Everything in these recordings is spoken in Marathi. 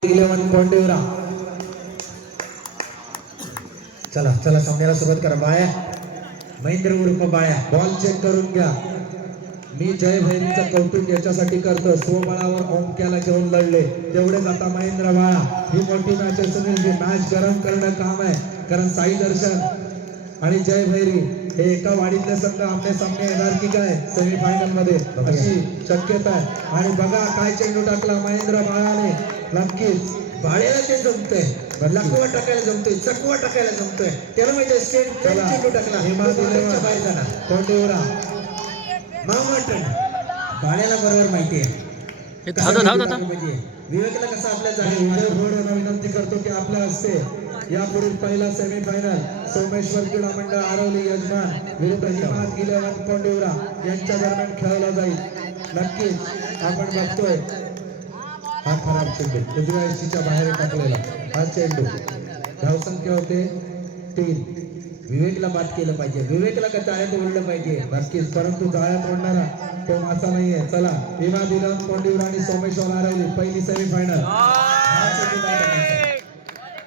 चला चला सामन्याला सुरुवात करा. बाळ्या महेंद्र उर्फ बाळ्या बॉल चेक करून घ्या. मी जय भैरीचं कौतुक याच्यासाठी करतो, स्वबळावर ओमक्याला घेऊन लढले तेवढेच. आता महेंद्र बाळा ही मोठी मॅच आहे. सुनील मॅच गरम करणं काम आहे, कारण साई दर्शन आणि जय भैरी हे एका वाडीतले संघ आमने सामने येणार की काय सेमीफायनल मध्ये अशी शक्यता आहे. आणि बघा काय चेंडू टाकला महेंद्र बाळाने. नक्कीच बाळ्याला ते जमतंय, लकवा टाकायला जमतोय, चकवा टाकायला जमतोय. त्याला माहिती चेंडू टाकला बाहेर जाणार तोंडेवरा मामाटन. बाळ्याला बरोबर माहिती आहे विवेकला कसं आपल्या जागेवर. विनंती करतो की आपल्या हस्ते यापुढील पहिला सेमीफायनल सोमेश्वर क्रीडा मंडळ आरवली यजमान विरुद्ध हिमात गिलेवन तोंडेवरा यांच्या दरम्यान खेळला जाईल. नक्कीच आपण बघतोय हा खराब चेंडू उजव्या एसीच्या बाहेर टाकलेला हा चेंडू. धावसंख्या होते 3. विवेकला बाद केलं पाहिजे, विवेकला का जाळ्यात ओढलं पाहिजे नक्कीच, परंतु जाळ्यात ओढणारा तो मासा नाहीये. चला हिमा गिलेवन तोंडेवरा आणि सोमेश्वर आरवली पहिली सेमीफायनल.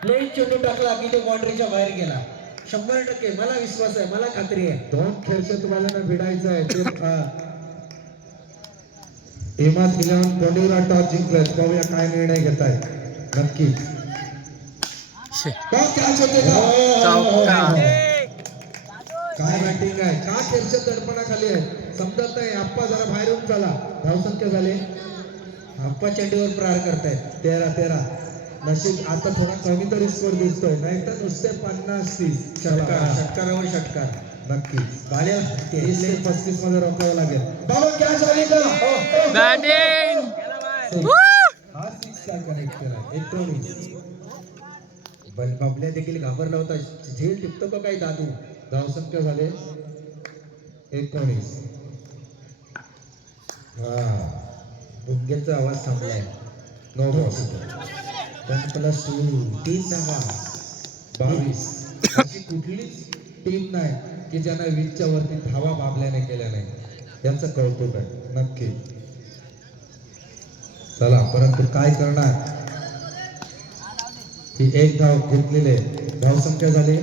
प्लेन चेंडू टाकला की तो बाउंड्रीच्या बाहेर गेला 100%. मला विश्वास आहे, मला खात्री आहे. 2 खेळचे तुम्हाला भिडायचं आहे ते. हिमात गिलेवन तोंडेवरा टॉस जिंकलं. पाहूया काय निर्णय घेत आहे. नक्की काय बॅटिंग आहे, का खेळच्या दडपणाखाली आहे समजत नाही. आप्पा जरा बाहेरून चला. धावसंख्या झाली. आप्पा चेंडूवर प्रहार करतायत 13-13. नशीब आता थोडा कमी तरी स्कोर दिसतोय, नाही तर नुसते 50-30 षटकारावर षटकार. नक्की बाल्या 30-35 मध्ये रोखावं लागेल. बाबा काय झाली का बॅटिंग हा 6 काय कनेक्ट केला 19. बबल्या देखील घाबरला होता, झेल टिपतो का काय दादू. धावसंख्या झाले 19. हा बुंगेचा आवाज थांबलाय. 9 1+2 3 धावा 22. अशी कुठलीच टीम नाही की ज्यांना 20च्या वरती धावा बाबल्याने केल्या नाही. यांचं कौतुक आहे नक्की. चला परंतु काय करणार. ही 1 धाव घेतलेले. धावसंख्या झाली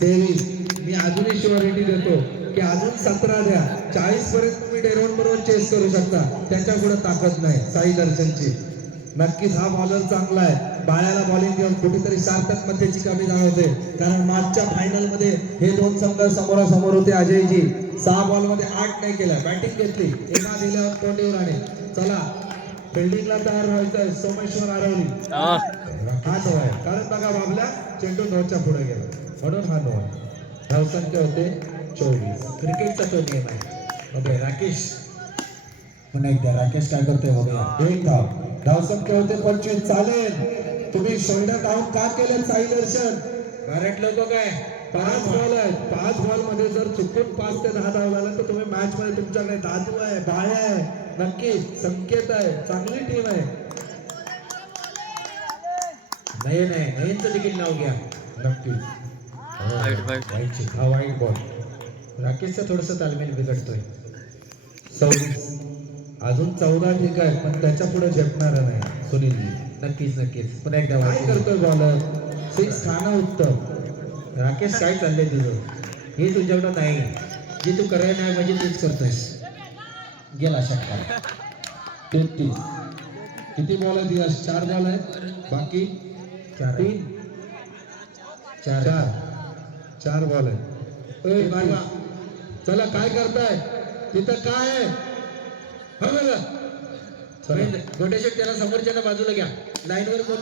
23. मी अजूनही शुअरिटी देतो की अजून 17 द्या. 40 पर्यंत तुम्ही डेरोन बरोबर चेस करू शकता, त्याच्या पुढे ताकद नाही साई दर्शनची. नक्कीच हा बॉलर चांगला आहे. बाळ्याला बॉलिंग देऊन कुठेतरी सार्थक मध्येची कमी जाणवते, कारण मागच्या फायनल मध्ये हे 2 संघ समोरासमोर होते. अजयजी 6 बॉल मध्ये 8 नाही केला. बॅटिंग घेतली एका दिल्यावर तोंडेवराने. चला फिल्डिंगला तयार व्हायचंय सोमेश्वर आरवली. हा नो आहे, कारण बघा बाबल्या चेंडू 9च्या पुढे गेला म्हणून हा नो आहे. धावसंख्या होते 24. क्रिकेटचा तो नियम आहे. ओके राकेश पुन्हा एकदा राकेश काय करतोय बघा. 1 धाव. धावसंख्या होते 25. चालेल. तुम्ही शोल्डर डाऊन का केलं साई दर्शन. मराठ लोक काय 5 बॉल आहेत. 5 बॉल मध्ये जर चुकून 5 ते 10 धाव झाला तर तुम्ही मॅच मध्ये तुमच्याकडे दादू आहे, बाळ्या आहे, नक्की संकेत आहे, चांगली टीम आहे. नाही नाही नयनचं देखील नाव घ्या नक्की. हा वाईट बॉल. राकेशचं थोडस तालमेल बिघडतोय. 26. अजून 14 ठीक आहे, पण त्याच्या पुढे झेपणार नाही सुनीलजी. नक्कीच नक्कीच. पुन्हा एकदा काय करतोय बॉलर. 6 खाणं उत्तम. राकेश काय चाललंय तुझं. हे तुझ्याकडं नाही, जे तू करायला नाही म्हणजे तेच करतोयस. गेला षटकार. 33. किती बॉल आहे दिवस. 4 बॉल आहे बाकी 3 4 बॉल आहे. चला काय करताय तिथं काय आहे. गोटेशेट त्याला समोरच्या बाजूला घ्या. लाईनवर कोण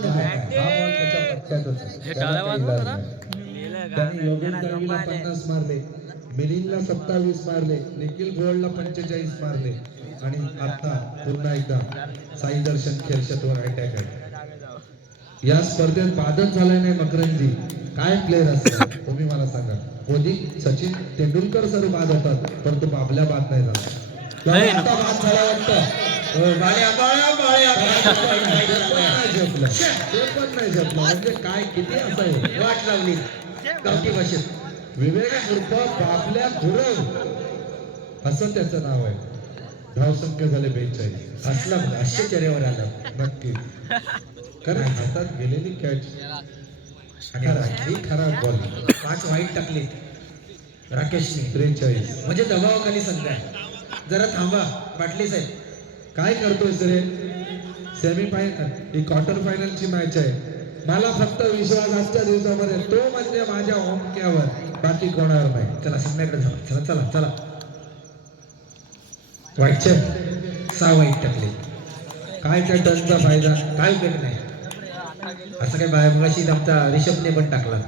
योगेश दळवीला 50 मारले, मिलिंदला 27 मारले, निखिल गोळला 45 मारले. आणि आता पुन्हा एकदा साई दर्शन खेळशतवर अटॅक आहे. या स्पर्धेत बाधच झालाय नाही. मकरंजी काय प्लेअर असतात तुम्ही मला सांगा. मोदी सचिन तेंडुलकर सर बाद होतात, परंतु बाबल्या बाद नाही झाला. आता बाद झाला वाटतं. म्हणजे काय किती असावं वाट लावली गावठी भाषेत. विवेक उर्फ बाबल्या गुरव असं त्याचं नाव आहे. धावसंख्या झाले 42. असला आश्चर्यावर आलं नक्की. कारण हातात गेलेली कॅच आणि ही खराब बॉल 5 वाईट टाकले राकेशने 43. म्हणजे दबावाखाली संघ आहे. जरा थांबा पाटले साहेब. काय करतोय रे? सेमी फायनल ही क्वार्टर फायनलची मॅच आहे. मला फक्त विश्वास आजच्या दिवसामध्ये तो म्हणजे माझ्या ओमक्यावर, बाकी कोणावर नाही. चला संध्याकडे जाऊ. चला चला चला. वाईटचे 6 वाईट टाकले. काय त्या टनचा फायदा? काय उपयोग नाही. असं काय बाहेर मुलाशी आमचा रिषभने पण टाकला.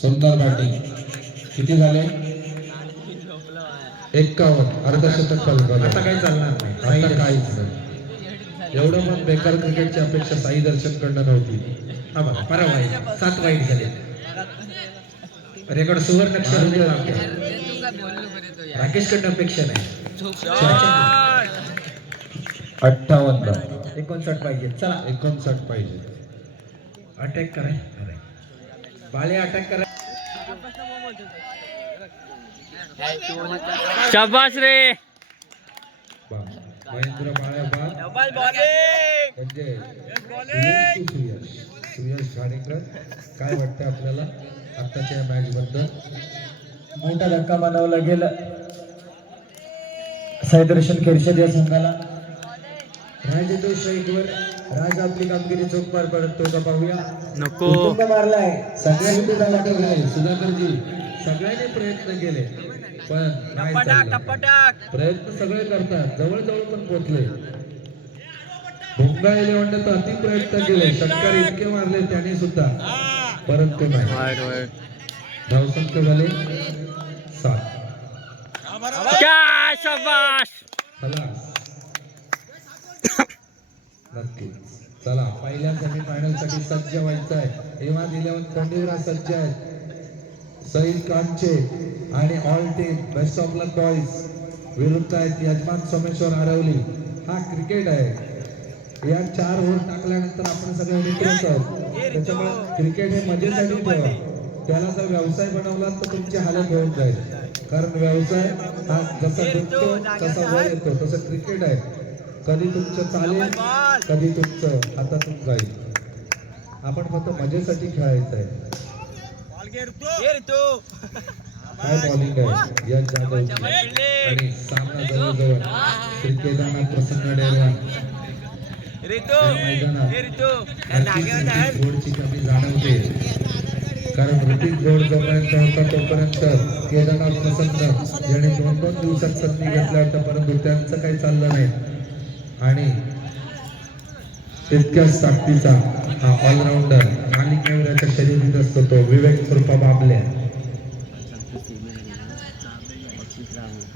सुंदर बॅटिंग. किती झाले? 51. अर्धशतक फलकावलं. आता काही चालणार नाही. आता काहीच नाही. एवढं पण बेकार क्रिकेटची अपेक्षा साई दर्शनकडनं नव्हती. हा बघा परवा वाईट 7 वाईट झाले. रेकॉर्ड सुवर्ण अक्षर राकेशकडनं अपेक्षा नाही. 58. 59 पाहिजे. चला 59 पाहिजे. अटॅक कराय. बाळे अटॅक करा. शाबास रे. महेंद्र बाळाबाद म्हणजे सुयश खाडेकर. काय वाटतं आपल्याला आत्ताच्या मॅच बद्दल? मोठा धक्का मानावा लागेल साईदर्शन खेळशेद या संघाला. राज येतो स्ट्राईकवर. राज आपली कामगिरी चोख पार पडतो का पाहूया. नको. कुटुंब मारलाय सगळ्यांनी सुधाकर नाही, सुधाकरजी सगळ्यांनी प्रयत्न केले पण नाही चाललं. प्रयत्न सगळे करतात, जवळजवळ पण पोहोचले. भोंगा इलेव्हनने तर अति प्रयत्न केले, षटकार इतके मारले त्याने सुद्धा, परंतु नाही. वाईट वाईट. धावसंख्या झाले 7. काय शाबास. खलास. नक्कीच. चला पहिल्या सेमीफायनल साठी सज्ज व्हायचं आहे. एव्हा इलेव्हन कोंडिवरा सज्ज आहेत. सईद कांचे आणि all team best of luck boys विरुद्ध आहेत यजमान सोमेश्वर आरवली. हा क्रिकेट आहे. या 4 ओव्हर टाकल्यानंतर आपण सगळे मित्रच आहोत. त्याच्यामुळे क्रिकेट हे मजेसाठी ठेवा. त्याला जर व्यवसाय बनवला तर तुमची हालत होऊन जाईल. कारण व्यवसाय हा जसा डुबतो तसा वर येतो, तसं क्रिकेट आहे. कधी तुमचं चालेल, कधी तुमचं हातातून जाईल. आपण फक्त मजेसाठी खेळायचं आहे. काय बॉलिंग आहे या जाधवची. आणि सामना जवळजवळ क्रिकेटाना प्रसन्न डेरवा मैदानात गोडची कमी जाणवते. कारण ऋतिक गोड जोपर्यंत होता तोपर्यंत केदारनाथ प्रसन्न ज्याने 2-2 दिवसात संधी घेतल्या होत्या, परंतु त्यांचं काही चाललं नाही. आणि तितक्याच ताकदीचा हा ऑलराऊंडर मालिक नेवऱ्याच्या शर्यतीत असतो तो विवेक कृपा बाबले.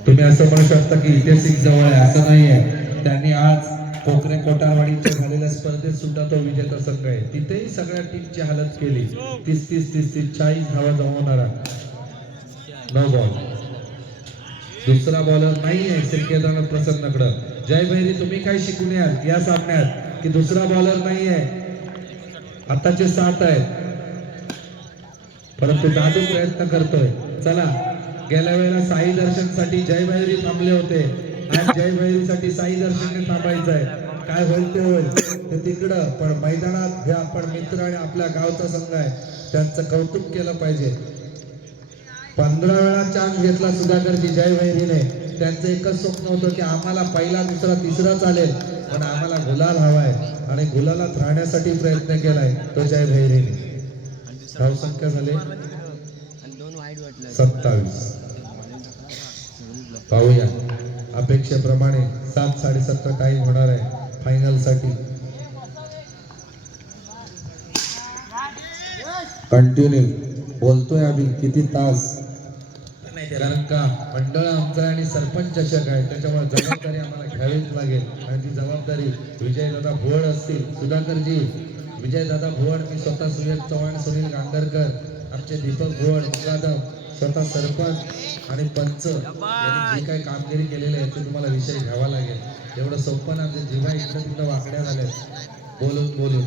तुम्ही असं म्हणू शकता की ऐतिहासिक जवळ आहे, असं नाहीये. त्यांनी आज कोकरे कोटारवाडीच्या झालेल्या स्पर्धेत सुद्धा तो विजेता संघ आहे. तिथेही सगळ्या टीमची हालत केली. 30-30 40 धावा जमवणारा. No ball. दुसरा बॉलर नाही आहे श्रीकेदारनाथ प्रसन्नकडं. जय भैरी तुम्ही काय शिकून याल या सामन्यात की दुसरा बॉलर नाही आहे. आताचे 7 आहेत, परंतु दादू प्रयत्न करतोय. चला गेल्या वेळेला साई दर्शनसाठी जय भैरी थांबले होते. आज जय भैरीसाठी साई दर्शनने थांबायचं आहे. काय होईल ते होईल ते तिकडं, पण मैदानात हे आपण मित्र आणि आपल्या गावचा संघ आहे त्यांचं कौतुक केलं पाहिजे. 15 वेळा चान्स घेतला सुधाकरजी जय भैरीने. त्यांचं एकच स्वप्न होतं की आम्हाला पहिला दुसरा तिसरा चालेल, पण आम्हाला गुलाल हवाय आणि गुलालात राहण्यासाठी प्रयत्न केलाय तो जय भैरीने. धावसंख्या झाले 27. पाहूया अपेक्षेप्रमाणे 7-7:30 टाइम होणार आहे फायनल साठी. कंटिन्यू बोलतोय आम्ही किती तास, कारण का मंडळ आमचं आणि सरपंच चषक आहे, त्याच्यामुळे जबाबदारी आम्हाला घ्यावीच लागेल. आणि ती जबाबदारी विजयदादा भुवड असतील. सुधाकरजी, विजयदादा भुवड, मी स्वतः सुरेश चव्हाण, सुनील गांधरकर, आमचे दीपक भुवड, मुकादम, स्वतः सरपंच आणि पंच यांनी जी काही कामगिरी केलेली आहे याचा तुम्हाला विषय घ्यावा लागेल. एवढं सोपं ना, आमच्या जिव्हा इकडं तिकडं वाकड्या झाल्या बोलून बोलून.